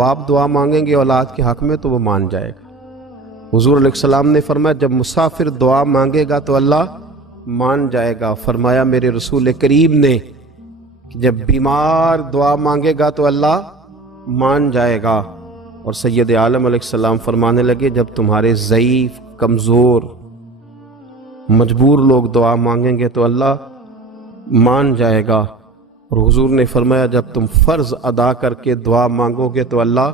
باپ دعا مانگیں گے اولاد کے حق میں تو وہ مان جائے گا۔ حضور علیہ السلام نے فرمایا جب مسافر دعا مانگے گا تو اللہ مان جائے گا۔ فرمایا میرے رسول کریم نے کہ جب بیمار دعا مانگے گا تو اللہ مان جائے گا۔ اور سید عالم علیہ السلام فرمانے لگے جب تمہارے ضعیف، کمزور، مجبور لوگ دعا مانگیں گے تو اللہ مان جائے گا۔ اور حضور نے فرمایا جب تم فرض ادا کر کے دعا مانگو گے تو اللہ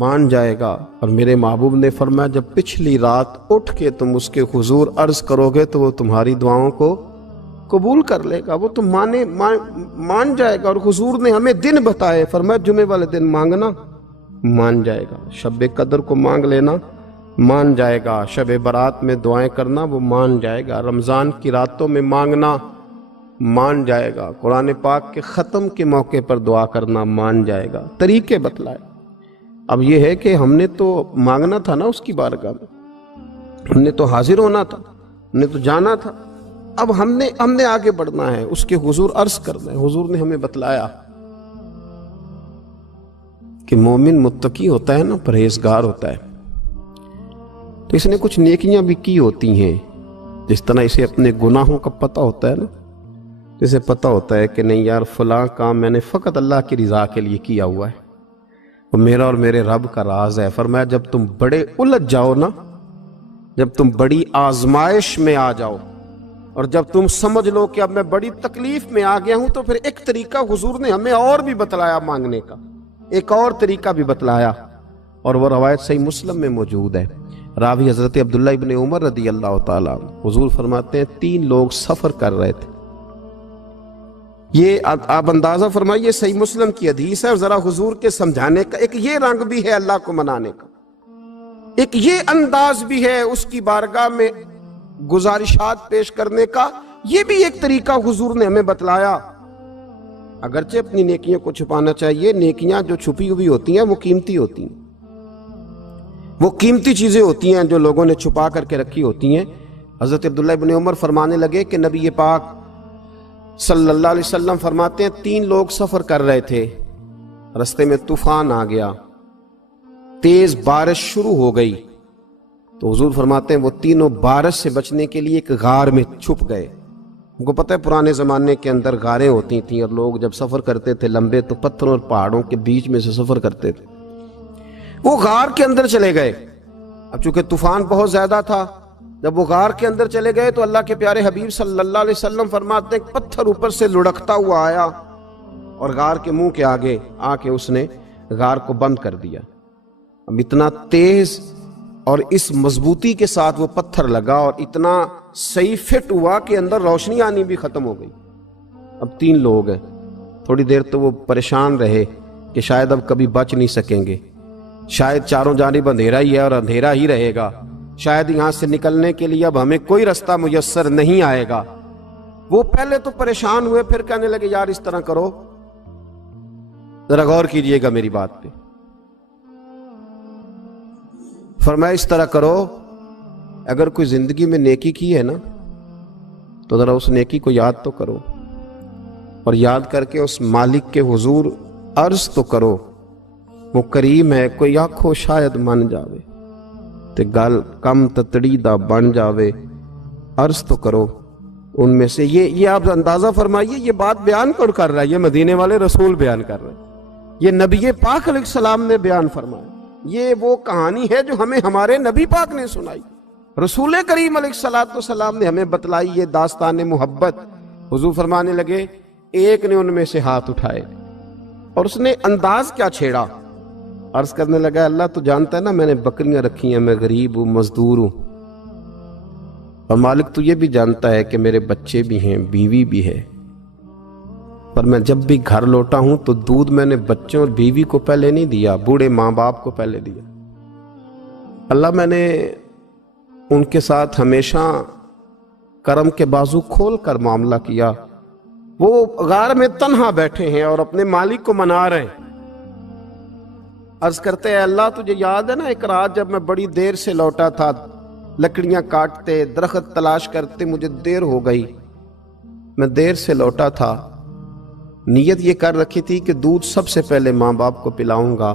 مان جائے گا۔ اور میرے محبوب نے فرمایا جب پچھلی رات اٹھ کے تم اس کے حضور عرض کرو گے تو وہ تمہاری دعاؤں کو قبول کر لے گا، وہ تم مان جائے گا۔ اور حضور نے ہمیں دن بتائے، فرمایا جمعے والے دن مانگنا مان جائے گا، شب قدر کو مانگ لینا مان جائے گا، شب برات میں دعائیں کرنا وہ مان جائے گا، رمضان کی راتوں میں مانگنا مان جائے گا، قرآن پاک کے ختم کے موقع پر دعا کرنا مان جائے گا۔ طریقے بتلائے۔ اب یہ ہے کہ ہم نے تو مانگنا تھا نا اس کی بارگاہ میں، ہم نے تو حاضر ہونا تھا، ہم نے تو جانا تھا۔ اب ہم نے آگے بڑھنا ہے، اس کے حضور عرض کرنا ہے۔ حضور نے ہمیں بتلایا کہ مومن متقی ہوتا ہے نا، پرہیزگار ہوتا ہے، تو اس نے کچھ نیکیاں بھی کی ہوتی ہیں، جس طرح اسے اپنے گناہوں کا پتہ ہوتا ہے نا، جسے پتہ ہوتا ہے کہ نہیں یار فلاں کام میں نے فقط اللہ کی رضا کے لیے کیا ہوا ہے، وہ میرا اور میرے رب کا راز ہے۔ فرمایا جب تم بڑے الجھ جاؤ نا، جب تم بڑی آزمائش میں آ جاؤ اور جب تم سمجھ لو کہ اب میں بڑی تکلیف میں آ گیا ہوں، تو پھر ایک طریقہ حضور نے ہمیں اور بھی بتلایا مانگنے کا، ایک اور طریقہ بھی بتلایا، اور وہ روایت صحیح مسلم میں موجود ہے۔ راوی حضرت عبداللہ ابن عمر رضی اللہ تعالیٰ عنہ، حضور فرماتے ہیں 3 لوگ سفر کر رہے تھے۔ یہ آپ اندازہ فرمائیے صحیح مسلم کی حدیث ہے، اور ذرا حضور کے سمجھانے کا ایک یہ رنگ بھی ہے اللہ کو منانے کا، ایک یہ انداز بھی ہے اس کی بارگاہ میں گزارشات پیش کرنے کا، یہ بھی ایک طریقہ حضور نے ہمیں بتلایا۔ اگرچہ اپنی نیکیوں کو چھپانا چاہیے، نیکیاں جو چھپی ہوئی ہوتی ہیں وہ قیمتی ہوتی ہیں، وہ قیمتی چیزیں ہوتی ہیں جو لوگوں نے چھپا کر کے رکھی ہوتی ہیں۔ حضرت عبداللہ ابن عمر فرمانے لگے کہ نبی پاک صلی اللہ علیہ وسلم فرماتے ہیں 3 لوگ سفر کر رہے تھے، رستے میں طوفان آ گیا، تیز بارش شروع ہو گئی، تو حضور فرماتے ہیں وہ تینوں بارش سے بچنے کے لیے ایک غار میں چھپ گئے۔ ان کو پتہ ہے پرانے زمانے کے اندر غاریں ہوتی تھیں، اور لوگ جب سفر کرتے تھے لمبے تو پتھروں اور پہاڑوں کے بیچ میں سے سفر کرتے تھے۔ وہ غار کے اندر چلے گئے۔ اب چونکہ طوفان بہت زیادہ تھا، جب وہ غار کے اندر چلے گئے تو اللہ کے پیارے حبیب صلی اللہ علیہ وسلم فرماتے ہیں پتھر اوپر سے لڑکتا ہوا آیا اور غار کے منہ کے آگے آ کے اس نے غار کو بند کر دیا۔ اب اتنا تیز اور اس مضبوطی کے ساتھ وہ پتھر لگا اور اتنا صحیح فٹ ہوا کہ اندر روشنی آنی بھی ختم ہو گئی۔ اب 3 لوگ ہیں، تھوڑی دیر تو وہ پریشان رہے کہ شاید اب کبھی بچ نہیں سکیں گے، شاید چاروں جانب اندھیرا ہی ہے اور اندھیرا ہی رہے گا، شاید یہاں سے نکلنے کے لیے اب ہمیں کوئی رستہ میسر نہیں آئے گا۔ وہ پہلے تو پریشان ہوئے، پھر کہنے لگے یار اس طرح کرو، ذرا غور کیجئے گا میری بات پہ۔ فرمایا اس طرح کرو، اگر کوئی زندگی میں نیکی کی ہے نا تو ذرا اس نیکی کو یاد تو کرو، اور یاد کر کے اس مالک کے حضور عرض تو کرو، وہ کریم ہے، کوئی آنکھو شاید من جاوے تے گل کم تتڑی دا بن جاوے، عرض تو کرو۔ ان میں سے یہ آپ اندازہ فرمائیے، یہ بات بیان کون کر رہا ہے؟ یہ مدینے والے رسول بیان کر رہے ہیں، یہ نبی پاک علیہ السلام نے بیان فرمایا، یہ وہ کہانی ہے جو ہمیں ہمارے نبی پاک نے سنائی، رسول کریم علیہ السلام نے ہمیں بتلائی، یہ داستان محبت۔ حضور فرمانے لگے ایک نے ان میں سے ہاتھ اٹھائے اور اس نے انداز کیا چھیڑا، عرض کرنے لگا اللہ تو جانتا ہے نا میں نے بکریاں رکھی ہیں، میں غریب ہوں، مزدور ہوں، اور مالک تو یہ بھی جانتا ہے کہ میرے بچے بھی ہیں، بیوی بھی ہے، پر میں جب بھی گھر لوٹا ہوں تو دودھ میں نے بچوں اور بیوی کو پہلے نہیں دیا، بوڑھے ماں باپ کو پہلے دیا۔ اللہ میں نے ان کے ساتھ ہمیشہ کرم کے بازو کھول کر معاملہ کیا، وہ غار میں تنہا بیٹھے ہیں اور اپنے مالک کو منا رہے ہیں۔ عرض کرتے ہیں اللہ تجھے یاد ہے نا ایک رات جب میں بڑی دیر سے لوٹا تھا، لکڑیاں کاٹتے، درخت تلاش کرتے، مجھے دیر ہو گئی، میں دیر سے لوٹا تھا، نیت یہ کر رکھی تھی کہ دودھ سب سے پہلے ماں باپ کو پلاؤں گا،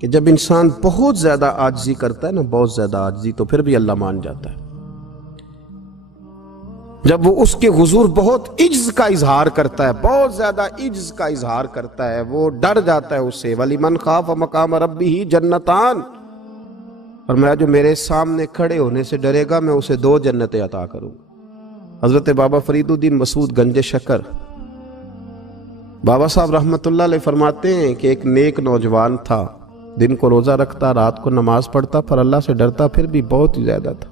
کہ جب انسان بہت زیادہ عاجزی کرتا ہے نا، بہت زیادہ عاجزی، تو پھر بھی اللہ مان جاتا ہے۔ جب وہ اس کے حضور بہت عجز کا اظہار کرتا ہے، بہت زیادہ عجز کا اظہار کرتا ہے، وہ ڈر جاتا ہے اس سے۔ وَلِمَنْ خَافَ مَقَامَ رَبِّهِ جَنَّتَانِ، فرمایا جو میرے سامنے کھڑے ہونے سے ڈرے گا میں اسے 2 جنتیں عطا کروں۔ حضرت بابا فرید الدین مسعود گنج شکر بابا صاحب رحمت اللہ علیہ فرماتے ہیں کہ ایک نیک نوجوان تھا، دن کو روزہ رکھتا، رات کو نماز پڑھتا، پر اللہ سے ڈرتا پھر بھی بہت ہی زیادہ تھا،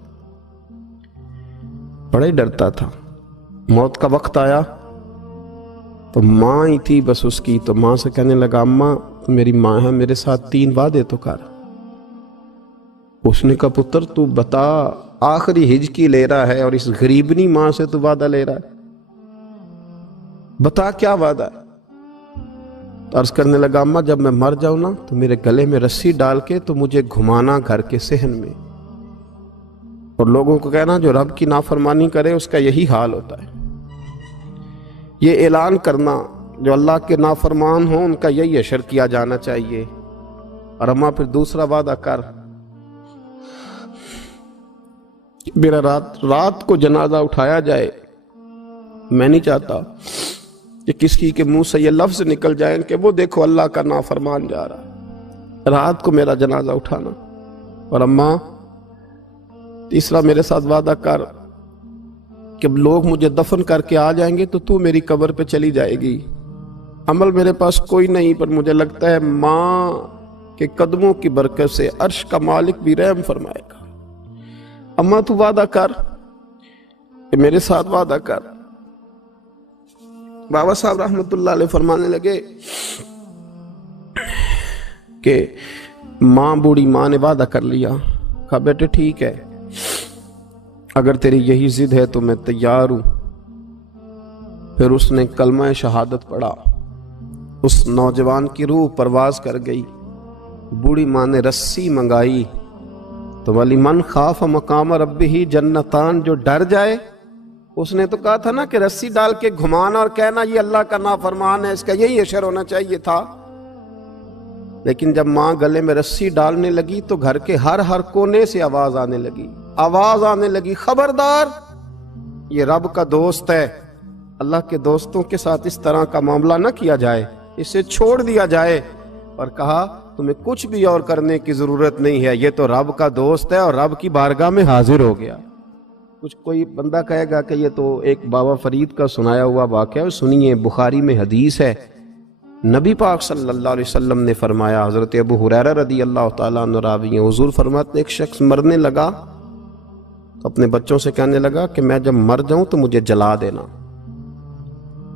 بڑا ہی ڈرتا تھا۔ موت کا وقت آیا تو ماں ہی تھی بس اس کی، تو ماں سے کہنے لگا اماں تو میری ماں ہے، میرے ساتھ 3 وعدے تو کر۔ اس نے کہا پتر تو بتا، آخری ہج کی لے رہا ہے اور اس غریبنی ماں سے تو وعدہ لے رہا ہے، بتا کیا وعدہ ہے؟ تو عرض کرنے لگا اماں جب میں مر جاؤں نا تو میرے گلے میں رسی ڈال کے تو مجھے گھمانا گھر کے صحن میں، اور لوگوں کو کہنا جو رب کی نافرمانی کرے اس کا یہی حال ہوتا ہے۔ یہ اعلان کرنا جو اللہ کے نافرمان ہوں ان کا یہی اشر کیا جانا چاہیے۔ اور اماں پھر دوسرا وعدہ کر، میرا رات کو جنازہ اٹھایا جائے، میں نہیں چاہتا کہ کسی کے منہ سے یہ لفظ نکل جائیں کہ وہ دیکھو اللہ کا نافرمان جا رہا ہے، رات کو میرا جنازہ اٹھانا۔ اور اماں تیسرا میرے ساتھ وعدہ کر کہ لوگ مجھے دفن کر کے آ جائیں گے تو میری قبر پہ چلی جائے گی، عمل میرے پاس کوئی نہیں، پر مجھے لگتا ہے ماں کے قدموں کی برکت سے عرش کا مالک بھی رحم فرمائے گا۔ اماں تو وعدہ کر کہ میرے ساتھ وعدہ کر۔ بابا صاحب رحمت اللہ علیہ فرمانے لگے کہ ماں بوڑھی ماں نے وعدہ کر لیا، کہا بیٹے ٹھیک ہے، اگر تیری یہی ضد ہے تو میں تیار ہوں۔ پھر اس نے کلمہ شہادت پڑھا، اس نوجوان کی روح پرواز کر گئی، بوڑھی ماں نے رسی منگائی تو وَلِمَنْ خَافَ مَقَامَ رَبِّهِ جَنَّتَانِ، جو ڈر جائے، اس نے تو کہا تھا نا کہ رسی ڈال کے گھمانا اور کہنا یہ اللہ کا نافرمان ہے، اس کا یہی اشر ہونا چاہیے تھا۔ لیکن جب ماں گلے میں رسی ڈالنے لگی تو گھر کے ہر کونے سے آواز آنے لگی، خبردار یہ رب کا دوست ہے، اللہ کے دوستوں کے ساتھ اس طرح کا معاملہ نہ کیا جائے، اسے چھوڑ دیا جائے۔ اور کہا تمہیں کچھ بھی اور کرنے کی ضرورت نہیں ہے، یہ تو رب کا دوست ہے اور رب کی بارگاہ میں حاضر ہو گیا۔ کچھ کوئی بندہ کہے گا کہ یہ تو ایک بابا فرید کا سنایا ہوا واقعہ ہے، سنیے، بخاری میں حدیث ہے، نبی پاک صلی اللہ علیہ وسلم نے فرمایا، حضرت ابو ہریرہ رضی اللہ تعالیٰ عنہ راوی ہیں، حضور فرماتے ایک شخص مرنے لگا تو اپنے بچوں سے کہنے لگا کہ میں جب مر جاؤں تو مجھے جلا دینا،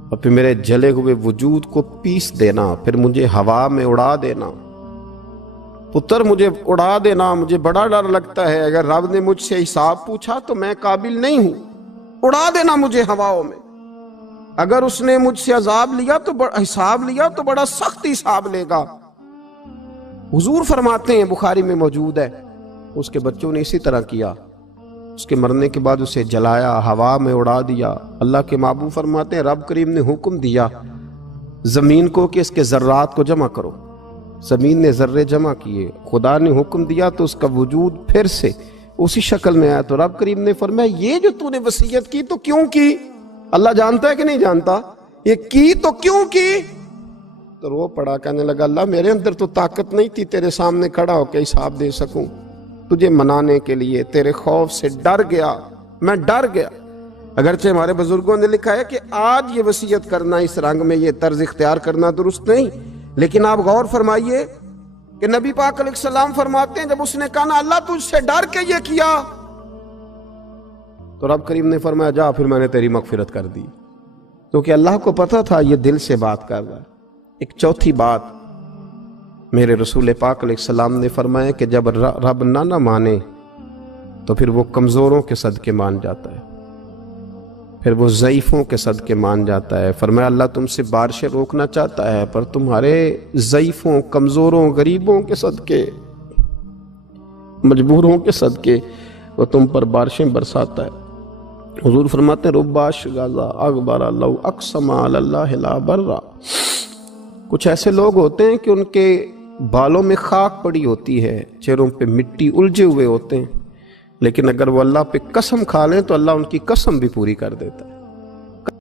اور پھر میرے جلے ہوئے وجود کو پیس دینا، پھر مجھے ہوا میں اڑا دینا۔ پتر مجھے اڑا دینا، مجھے بڑا ڈر لگتا ہے، اگر رب نے مجھ سے حساب پوچھا تو میں قابل نہیں ہوں، اڑا دینا مجھے ہواؤں میں۔ اگر اس نے مجھ سے عذاب لیا تو حساب لیا تو بڑا سخت حساب لے گا۔ حضور فرماتے ہیں، بخاری میں موجود ہے، اس کے بچوں نے اسی طرح کیا، اس کے مرنے کے بعد اسے جلایا، ہوا میں اڑا دیا۔ اللہ کے محبوب فرماتے ہیں رب کریم نے حکم دیا زمین کو کہ اس کے ذرات کو جمع کرو، زمین نے ذرے جمع کیے، خدا نے حکم دیا تو اس کا وجود پھر سے اسی شکل میں آیا۔ تو رب کریم نے فرمایا یہ جو تو نے وصیت کی تو کیوں کی؟ اللہ جانتا ہے کہ نہیں جانتا؟ یہ کی تو کیوں کی؟ تو رو پڑا، کہنے لگا اللہ میرے اندر تو طاقت نہیں تھی تیرے سامنے کھڑا ہو کے حساب دے سکوں، تجھے منانے کے لیے تیرے خوف سے ڈر گیا، میں ڈر گیا۔ اگرچہ ہمارے بزرگوں نے لکھا ہے کہ آج یہ وصیت کرنا، اس رنگ میں یہ طرز اختیار کرنا درست نہیں، لیکن آپ غور فرمائیے کہ نبی پاک علیہ السلام فرماتے ہیں جب اس نے کہا نا اللہ تجھ سے ڈر کے یہ کیا، تو رب کریم نے فرمایا جا پھر میں نے تیری مغفرت کر دی، کیونکہ اللہ کو پتا تھا یہ دل سے بات کر رہا ہے۔ ایک چوتھی بات میرے رسول پاک علیہ السلام نے فرمایا کہ جب رب نہ مانے تو پھر وہ کمزوروں کے صدقے مان جاتا ہے، پھر وہ ضعیفوں کے صدقے مان جاتا ہے۔ فرمایا اللہ تم سے بارشیں روکنا چاہتا ہے پر تمہارے ضعیفوں، کمزوروں، غریبوں کے صدقے، مجبوروں کے صدقے وہ تم پر بارشیں برساتا ہے۔ حضور فرماتے ہیں رباش غازہ اغبر لو اقسم علی اللہ لا برا، کچھ ایسے لوگ ہوتے ہیں کہ ان کے بالوں میں خاک پڑی ہوتی ہے، چہروں پہ مٹی الجھے ہوئے ہوتے ہیں، لیکن اگر وہ اللہ پہ قسم کھا لیں تو اللہ ان کی قسم بھی پوری کر دیتا ہے۔